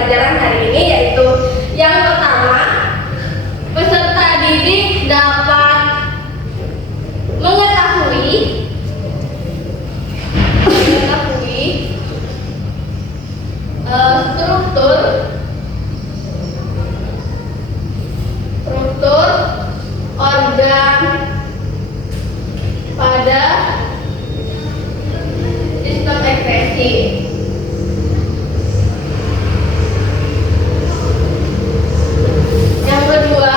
pembelajaran hari ini, yaitu yang pertama, peserta didik dapat mengetahui struktur organ pada sistem ekspresi. Yang kedua,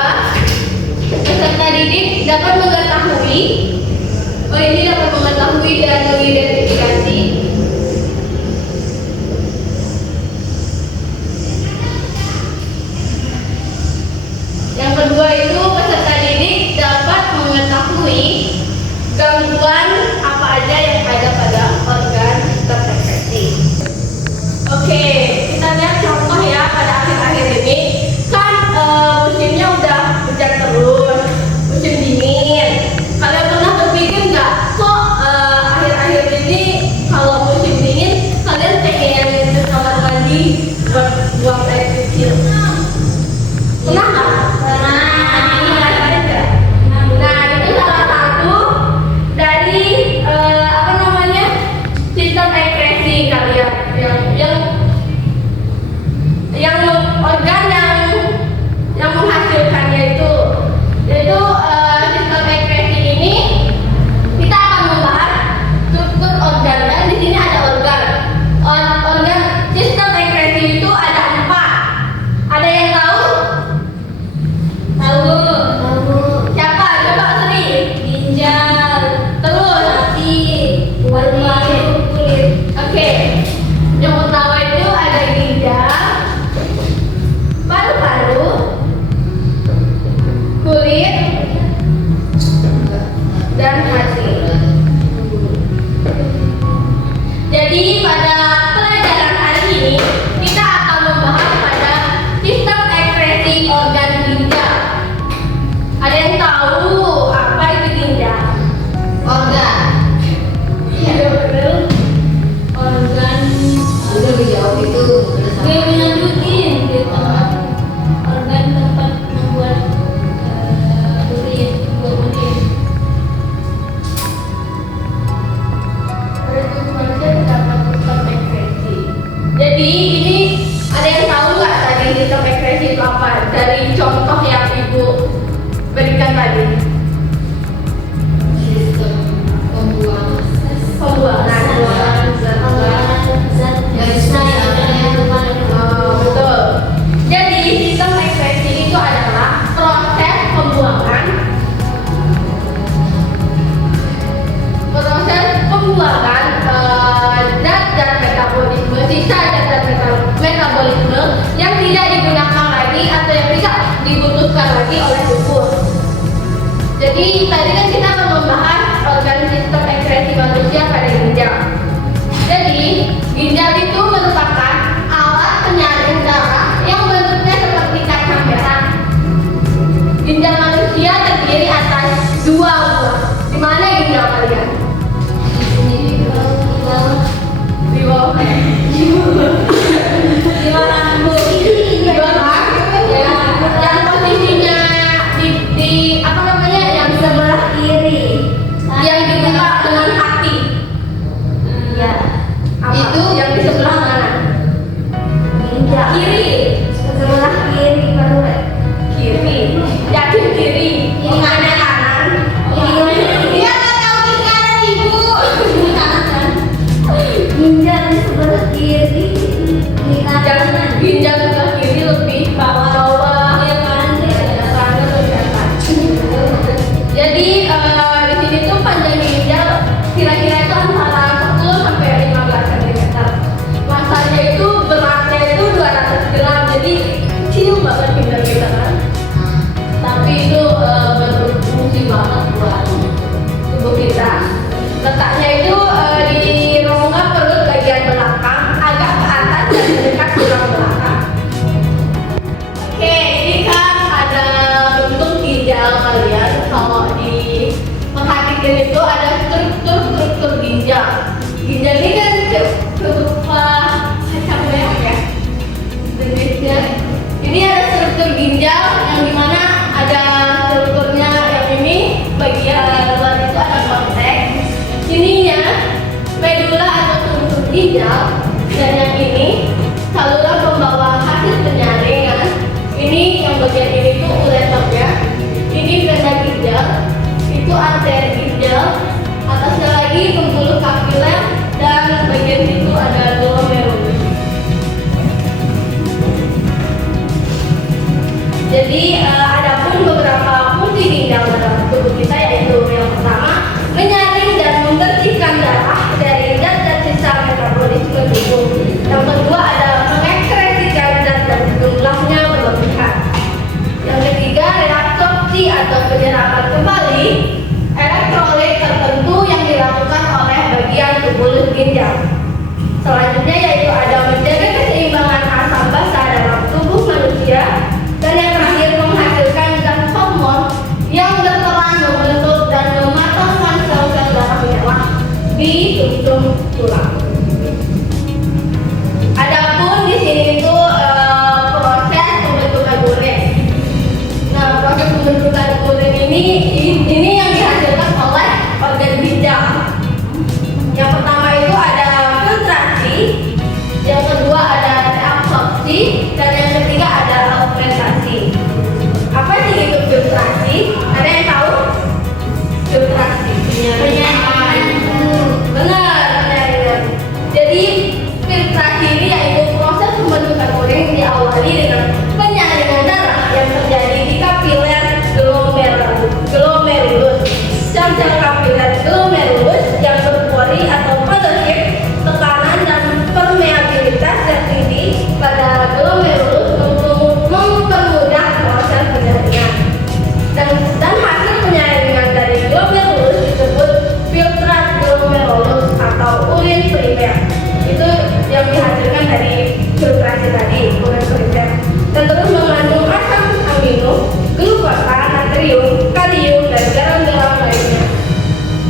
peserta didik dapat mengetahui dan mengidentifikasi gangguan apa aja yang ada pada organ sistem ekspresi. Oke, kita lihat contoh ya pada akhir-akhir ini. Kan musimnya udah hujan terus, musim dingin. Kalian pernah berpikir nggak, kok akhir-akhir ini kalau musim dingin kalian pengen ke kamar mandi buat buang air kecil? Pernah nggak? Jadi pada pelajaran hari ini kita akan membahas pada sistem ekspresi organ ginjal. Ada yang tahu apa itu ginjal? Organ. Iya betul. Organ. Udah dijawab itu. Dia melanjutin gitu. Organ tempat membuat urin. Jadi ini ada yang tahu nggak tadi sistem ekspresi itu apa? Dari contoh yang Ibu berikan tadi. Sistem pembuangan zat yang betul. Jadi sistem ekspresi itu adalah proses pembuangan zat metabolisme, sisa zat metabolisme yang tidak digunakan lagi atau yang tidak dibutuhkan lagi oleh tubuh. Jadi tadi kan kita akan membahas organ sistem ekspresi manusia pada ginjal. Jadi ginjal itu merupakan alat penyaring darah yang bentuknya seperti kacang merah. Ginjal manusia terdiri atas 2 buah. Di mana ginjal kalian? Di bawah. Di mana Bu? Di bawah. Ya, yang posisinya di apa namanya? Yang sebelah kiri. Yang dibuka dengan hati. ginjal, dan yang ini saluran pembawa hasil penyaringan. Ini yang bagian ini tuh ureternya, ini vena ginjal, itu arteri ginjal, atasnya lagi pembuluh kapiler, dan bagian situ ada glomerulus. Jadi ada pun beberapa fungsi ginjal dalam tubuh kita, yaitu yang pertama menyaring dan membersihkan darah dari zat-zat sisa metabolisme tubuh. Yang kedua ada mengekskresikan zat-zat jumlahnya berlebihan. Yang ketiga reabsorpsi atau penyerapan kembali elektrolit tertentu yang dilakukan oleh bagian tubuh ginjal. Selanjutnya yaitu ada menjaga keseimbangan asam basa dalam tubuh manusia. Dan yang terakhir menghasilkan zat hormon yang berperan membentuk dan mematangkan sel-sel darah merah di sumsum tulang. Adapun di sini itu proses pembentukan urin. Nah, proses pembentukan urin ini yang dihasilkan oleh organ ginjal. Yang pertama itu ada filtrasi, yang kedua ada reabsorpsi, dan yang ketiga ada augmentasi. Apa sih itu filtrasi? Ada yang tahu? Filtrasi penyaringan. Benar, penyaringan. Jadi filtrasi ini yaitu proses pembentukan urin diawali dengan penyaringan darah yang terjadi di kapiler glomerulus. Sel-sel kapiler glomerulus yang berpori atau fellowship, tekanan dan permeabilitas yang tinggi pada glomerulus mempermudah proses penyaringan. Dan hasil penyaringan dari glomerulus disebut filtrat glomerulus atau urin primer. Itu yang dihasilkan dari filtrasi tadi, urin primer. Dan terus mengandung asam amino, glukosa, natrium, kalium, dan garam-garam lainnya.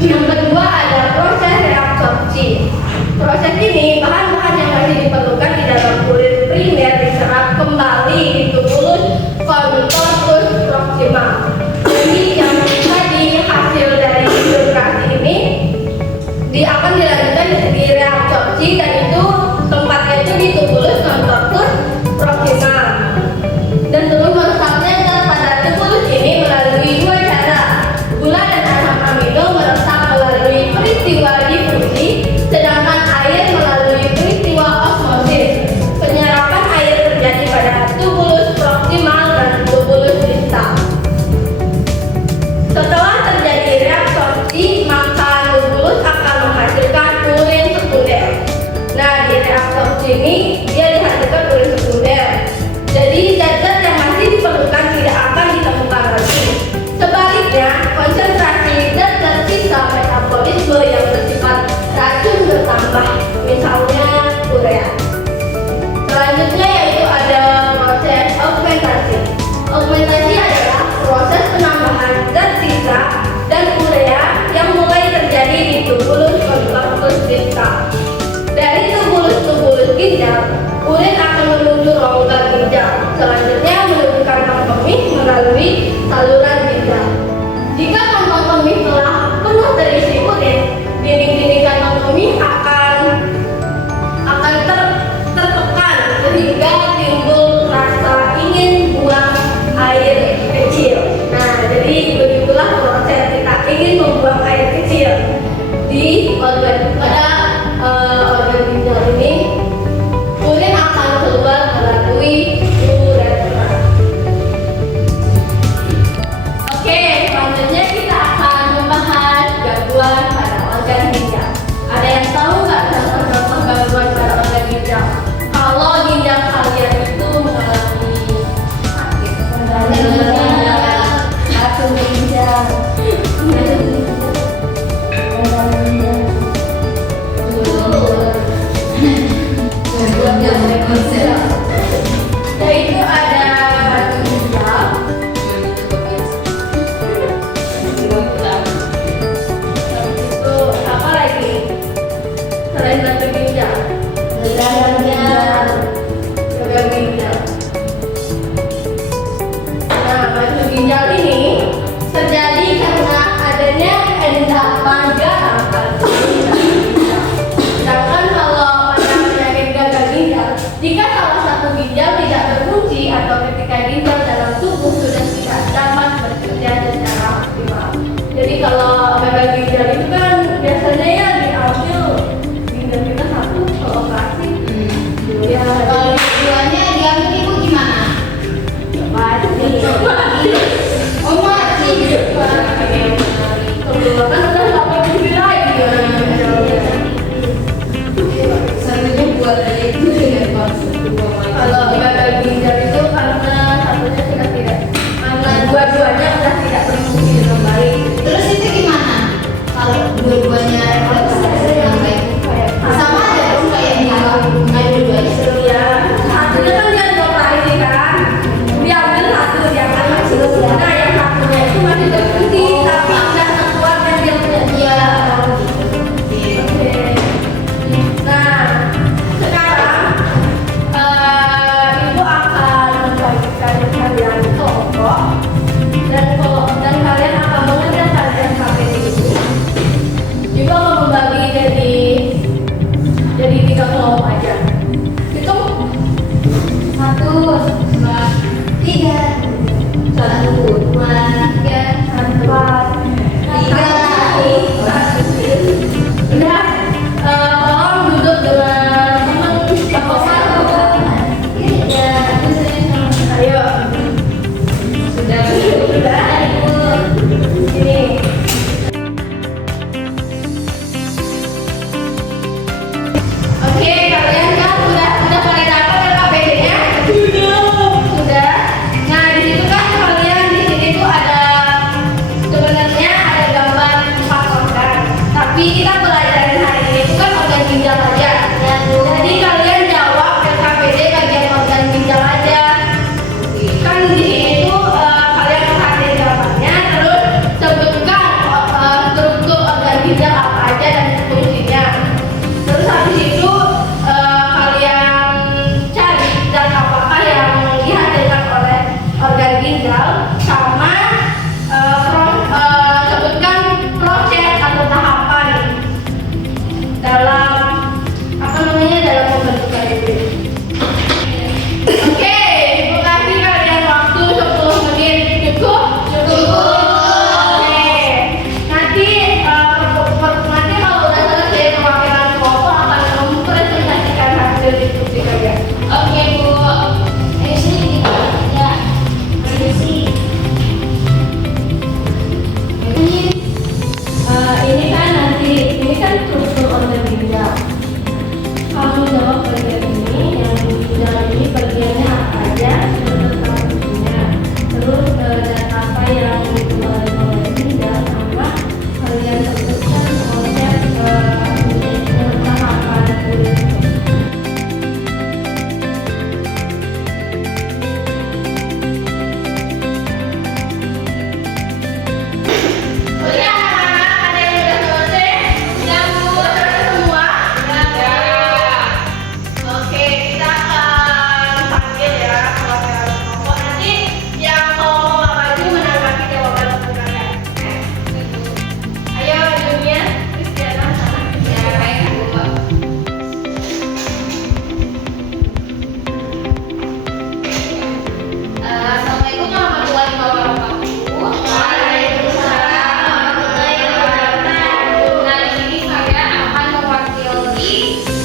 Yang kedua ada proses reabsorpsi. Proses ini bahan-bahan yang masih diperlukan di dalam urin primer diserap kembali di tubulus contortus proximal. Jadi yang tadi hasil dari filtrasi ini akan dilanjutkan di reabsorpsi, dan itu tempatnya itu di tubulus contortus proximal. Dan terus meresapnya pada tubulus ini melalui dua cara. Gula dan asam amino meresap melalui peristiwa difusi, sedangkan air melalui peristiwa osmosis. Penyerapan air terjadi pada tubulus proximal dan tubulus distal. Setelah terjadi reabsorpsi, maka tubulus akan menghasilkan urin sekunder. Nah, di reabsorpsi ini dia dihasilkan urin sekunder. Jadi zat-zat yang masih diperlukan tidak akan ditemukan lagi. Sebaliknya, konsentrasi zat-zat sisa metabolisme yang bersifat racun bertambah, misalnya urea. Selanjutnya yaitu ada proses augmentasi. Augmentasi adalah proses penambahan zat sisa dan urea yang mulai terjadi di tubulus contortus distal. Dari tubulus ginjal, urin akan menuju rongga ginjal. Selanjutnya menuju kantong kemih melalui saluran ginjal. Jika kantong kemih telah penuh terisi urin, dinding-dinding kantong kemih akan tertekan sehingga timbul rasa ingin buang air kecil. Nah, jadi begitulah proses kita ingin membuang air kecil di organ ginjal ini. Urin akan keluar melalui uretra. Oke, selanjutnya kita akan membahas gangguan pada organ ginjal. Ada yang tahu nggak contoh-contoh gangguan pada organ ginjal? Kalau ginjal kalian itu mengalami sakit, racun ginjal, yaitu ada batu ginjal, itu apa lagi selain batu ginjal? Gagal ginjal. Nah, batu ginjal ini terjadi karena adanya endapan garam pada ginjal. Sedangkan kalau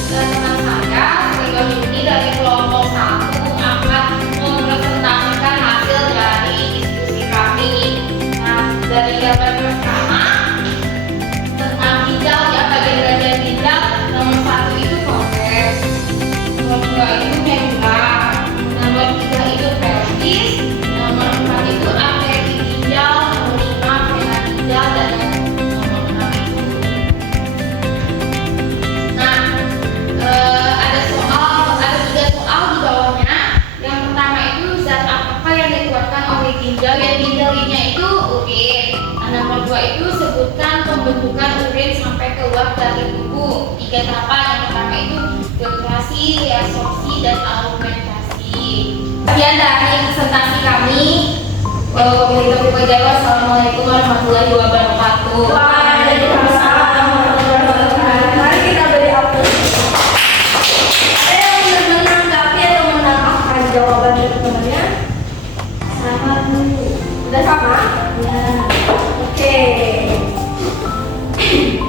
teman saya Ridho ini dari kelompok 1 akan mempresentasikan hasil dari diskusi kami. Nah, dari gambar pertama tentang ginjal, ya bagian-bagian ginjal. Nomor 1 itu kongres, nomor 2 itu membran, nomor 3 itu pelvis, nomor 4 itu arteri ginjal, nomor 5 vena ginjal, dan nomor 6 itu. Nah, ada tiga soal di bawahnya. Yang pertama itu zat apakah yang dikeluarkan oleh ginjal? Yang ginjalnya itu urin. Nah, nomor 2 itu sebutkan pembentukan urin sampai keluar dari tubuh. 3 tahapan. Yang pertama itu filtrasi, reabsorpsi, dan augmentasi. Sekian dari presentasi kami. Wabillahi taufiq. Wassalamualaikum warahmatullahi wabarakatuh. Waalaikumsalam warahmatullahi wabarakatuh. Mari kita beri aplaus. Ada yang ingin menanggapi atau menambahkan jawaban dari temannya? Sama dulu. Udah sama? Ya. Oke.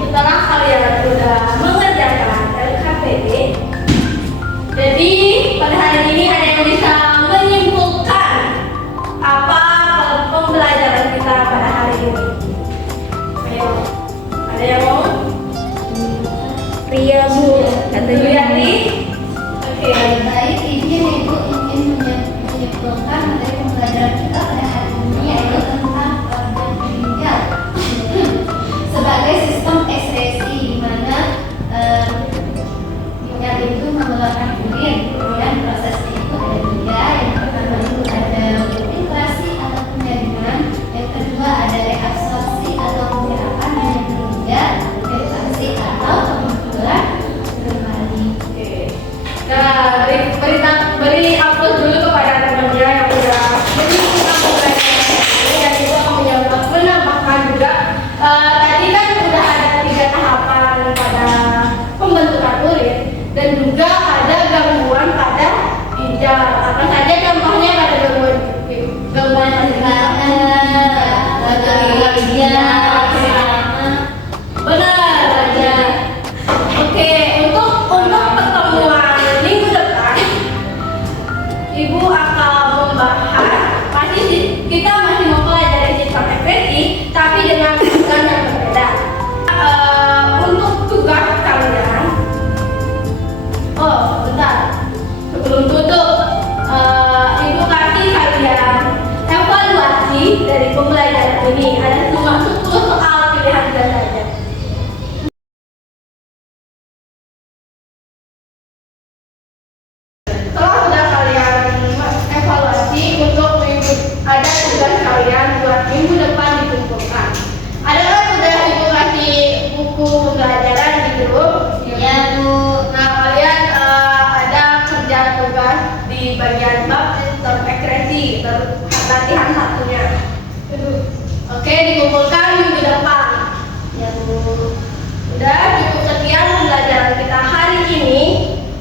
Setelah kalian sudah mengerjakan LKPD, jadi pada hari ini ada yang bisa menyimpulkan apa pembelajaran kita pada hari ini. Ayo, ada yang mau? Ria Bu, kata Yuyati. Oke. Baik, izin Ibu ingin menyimpulkan materi pembelajaran kita pada hari ini yaitu tentang organ ginjal sebagai sistem ekskresi di mana ginjal itu mengeluarkan urin. Kemudian prosesnya itu ada 3. Yang pertama itu ada filtrasi atau penyaringan, yang kedua ada reabsorpsi atau penyerapan, dan yang ketiga filtrasi atau pengumpulan kembali. Oke. Nah, beri aplaus dulu kepada temannya yang sudah menyimpulkan pembelajaran ini dan juga menambahkan juga. Tadi kan sudah ada 3 tahapan pada pembentukan urin dan juga ada gangguan pada ginjal. Apa saja contohnya pada gangguan benar aja. Oke, untuk pertemuan minggu depan, Ibu akan membahas kita masih mempelajari sistem ekskresi, tapi dengan tugas yang berbeda. Untuk tugas kalian, bentar, sebelum tutup, Ibu kasih kalian evaluasi dari pembelajaran ini. Ada cuma 10 soal pilihan saja. Setelah sudah kalian evaluasi, untuk ada tugas kalian buat minggu depan dikumpulkan. Adakah sudah Ibu kasih buku pembelajaran di grup? Ya Bu. Nah, kalian ada kerja tugas di bagian bab sistem ekskresi, latihan satunya. Oke, dikumpulkan minggu depan. Ya Bu. Udah cukup sekian pembelajaran kita hari ini.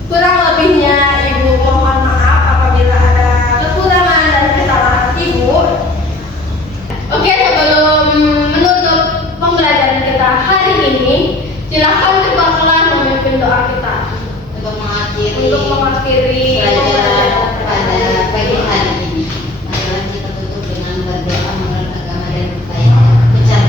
Kurang lebihnya Ibu mohon maaf apabila ada kekurangan dan kesalahan Ibu. Oke, sebelum menutup pembelajaran kita hari ini, silakan ketua kelas memimpin doa kita Untuk mengakhiri pembelajaran pada pagi hari ini, marilah kita tutup dengan berdoa menurut agama dan upaya ucap